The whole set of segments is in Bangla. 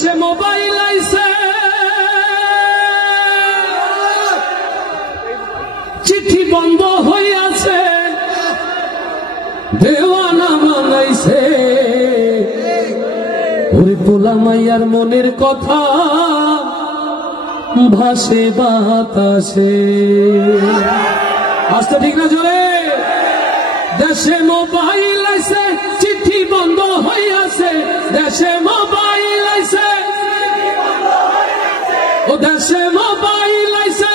সে মোবাইল আইছে চিঠি বন্ধ হইয়াছে দেওয়ানা বানাইছে ওরে পোলা মাইয়ার মনের কথা ভাসে বাতাসে আসতে ঠিক না জোরে দেশে মোবাইল আইছে চিঠি বন্ধ হইয়াছে দেশে মোবাইল আইছে ও দেশে মোবাইল আইছে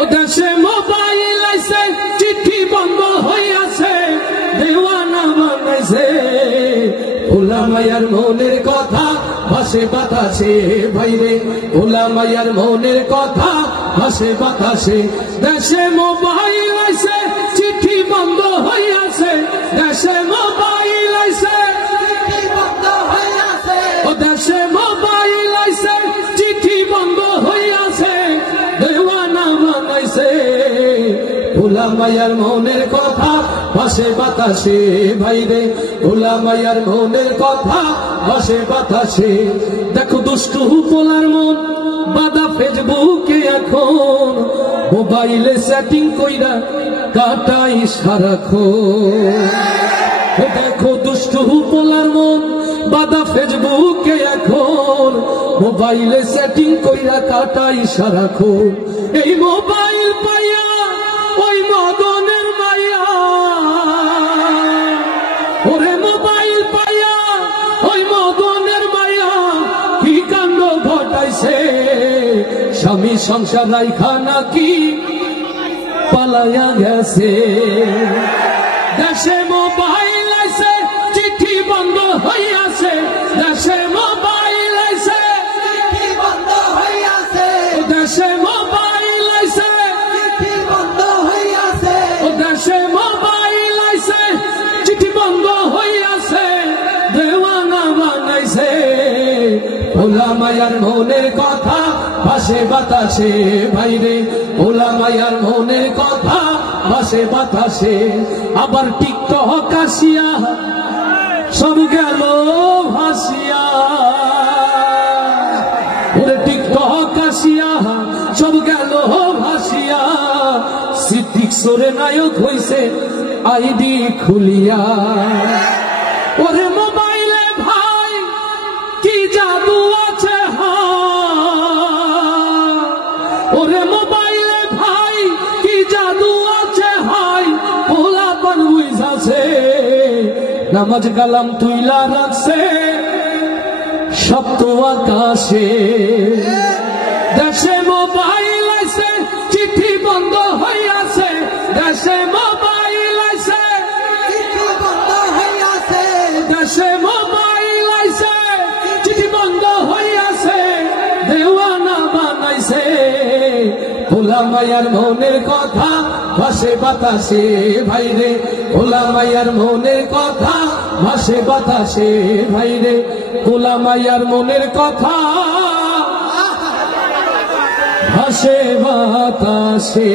ও দেশে মোবাইল আইছে চিঠি বন্ধ হইয়াছে দেওয়ানা বানাইছে ওলা মায়ার মনের কথা ভাসে বাতাসে ভাইরে ওলা মায়ার মনের কথা ভাসে বাতাসে দেশে মোবাইল আইছে চিঠি বন্ধ হইয়াছে দেশে মোবাইল আইছে চিঠি বন্ধ হইয়াছে ও দেশে মোবাইল আইছে চিঠি বন্ধ হইয়াছে দেওয়ানা বানাইছে ওলা মায়ার মনের কথা ভাসে বাতাসে ভাইরে ওলা মায়ার মনের কথা ভাসে বাতাসে দেখো দুষ্টু পোলার মন বাদা ফেসবুকে এখন মোবাইলে সেটিং কইরা কাটাই সারাক্ষণ দেখো দুষ্টু পোলার মন বাদা ফেসবুকে এখন মোবাইলে সেটিং কইরা কাটাই সারাক্ষণ এই মোবাইল পাইয়া ওই মদনের মাইয়া ওরে মোবাইল পাইয়া ওই মদনের মাইয়া কি কাণ্ড ঘটাইছে স্বামী সংসার রাইখা নাকি পালাইয়া গেছে দেশে মোবাইল আইছে চিঠি বন্ধ হইয়াছে দেশে মোবাইল আইছে চিঠি বন্ধ হইয়াছে দেশে মোবাইল আইছে চিঠি বন্ধ হইয়াছে দেশে মোবাইল আইছে চিঠি বন্ধ হইয়াছে দেওয়ানা বানাইছে ওলা মায়ার মনের কথা ভাসে বাতাসে ভাইরে ওলা মায়ার মনের কথা ভাসে বাতাসে আবার টিকটক আসিয়া সব গেল ভাসিয়া ওরে টিকটক আসিয়া সব গেল ভাসিয়া সিদ্দিক সোরে নায়ক হইছে আইডি খুলিয়া ওরে মোবাইলে ভাই কি জাদু আছে ওরে মোবাইলে ভাই কি জাদু আছে হাই পোলা পান বুঝাছে নামাজ কালাম তুইলা রাখছে সপ্ত আকাশে দেশে মোবাইল আইছে চিঠি বন্ধ হইয়াছে দেশে মোবাইল আইছে চিঠি বন্ধ হইয়াছে দেশে মোবাইল আইছে চিঠি বন্ধ হইয়াছে দেওয়ানা বানাইছে ওলা মায়ার মনের কথা ভাসে বাতাসে ভাইরে ওলা মায়ার মনের কথা ভাসে বাতাসে ভাইরে ওলা মায়ার মনের কথা ভাসে বাতাসে।